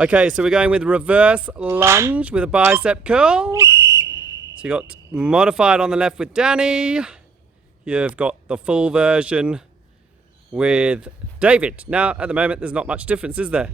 Okay, so we're going with reverse lunge with a bicep curl. So you got modified on the left with Danny. You've got the full version with David. Now, at the moment, there's not much difference, is there?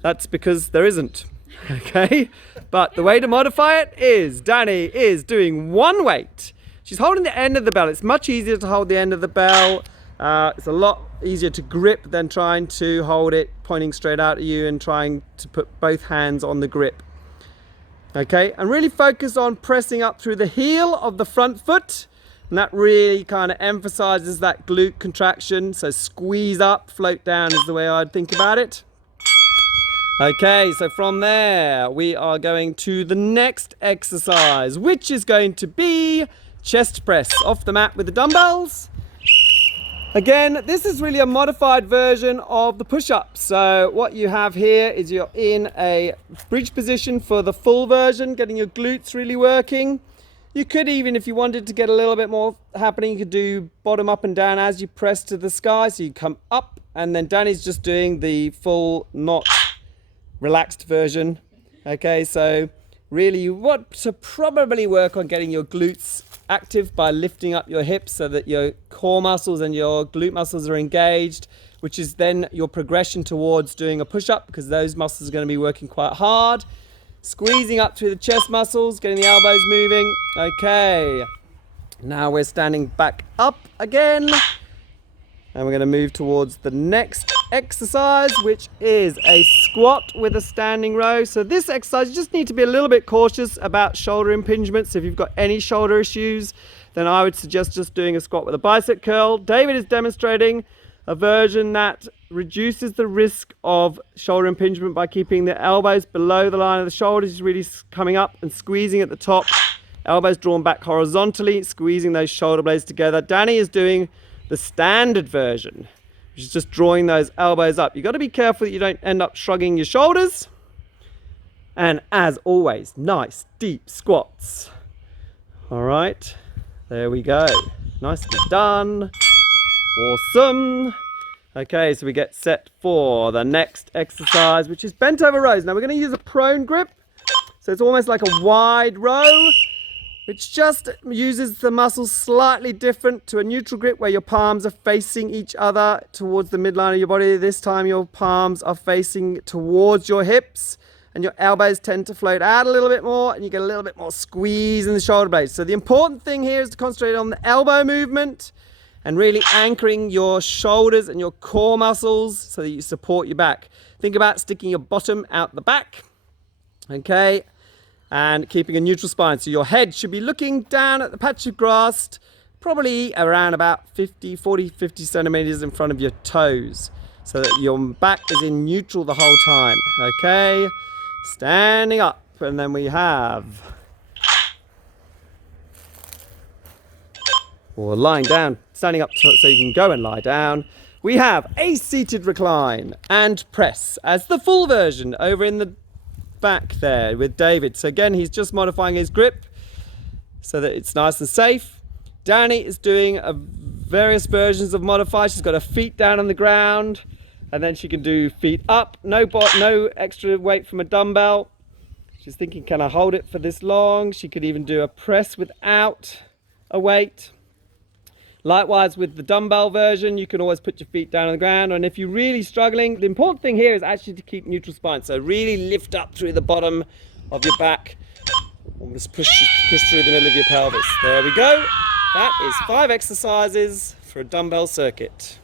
That's because there isn't. Okay, but the way to modify it is Danny is doing one weight. She's holding the end of the bell. It's much easier to hold the end of the bell. It's a lot easier to grip than trying to hold it pointing straight out at you and trying to put both hands on the grip. Okay, and really focus on pressing up through the heel of the front foot, and that really kind of emphasizes that glute contraction. So squeeze up, float down is the way I'd think about it. Okay, so from there we are going to the next exercise, which is going to be chest press off the mat with the dumbbells. Again, this is really a modified version of the push-up. So what you have here is you're in a bridge position for the full version, getting your glutes really working. You could even, if you wanted to get a little bit more happening, you could do bottom up and down as you press to the sky. So you come up, and then Danny's just doing the full, not relaxed version. Okay, so really you want to probably work on getting your glutes active by lifting up your hips so that your core muscles and your glute muscles are engaged, which is then your progression towards doing a push-up, because those muscles are going to be working quite hard. Squeezing up through the chest muscles, getting the elbows moving. Okay, now we're standing back up again, and we're going to move towards the next exercise, which is a squat with a standing row. So this exercise, you just need to be a little bit cautious about shoulder impingements. If you've got any shoulder issues, then I would suggest just doing a squat with a bicep curl. David is demonstrating a version that reduces the risk of shoulder impingement by keeping the elbows below the line of the shoulders. He's really coming up and squeezing at the top, elbows drawn back horizontally, squeezing those shoulder blades together. Danny is doing the standard version, which is just drawing those elbows up. You've got to be careful that you don't end up shrugging your shoulders. And as always, nice deep squats. All right, there we go. Nicely done. Awesome. Okay, so we get set for the next exercise, which is bent over rows. Now we're going to use a prone grip. So it's almost like a wide row, which just uses the muscles slightly different to a neutral grip where your palms are facing each other towards the midline of your body. This time your palms are facing towards your hips, and your elbows tend to float out a little bit more, and you get a little bit more squeeze in the shoulder blades. So the important thing here is to concentrate on the elbow movement and really anchoring your shoulders and your core muscles so that you support your back. Think about sticking your bottom out the back. Okay. And keeping a neutral spine. So your head should be looking down at the patch of grass, probably around about 50 centimeters in front of your toes, so that your back is in neutral the whole time. Okay, standing up, and then we have, or lying down, standing up so you can go and lie down. We have a seated recline and press as the full version over in the back there with David. So again, he's just modifying his grip so that it's nice and safe. Danny is doing various versions of modify. She's got her feet down on the ground, and then she can do feet up, no extra weight from a dumbbell. She's thinking, can I hold it for this long? She could even do a press without a weight. Likewise with the dumbbell version, you can always put your feet down on the ground. And if you're really struggling, the important thing here is actually to keep neutral spine. So really lift up through the bottom of your back. Almost push through the middle of your pelvis. There we go. That is 5 exercises for a dumbbell circuit.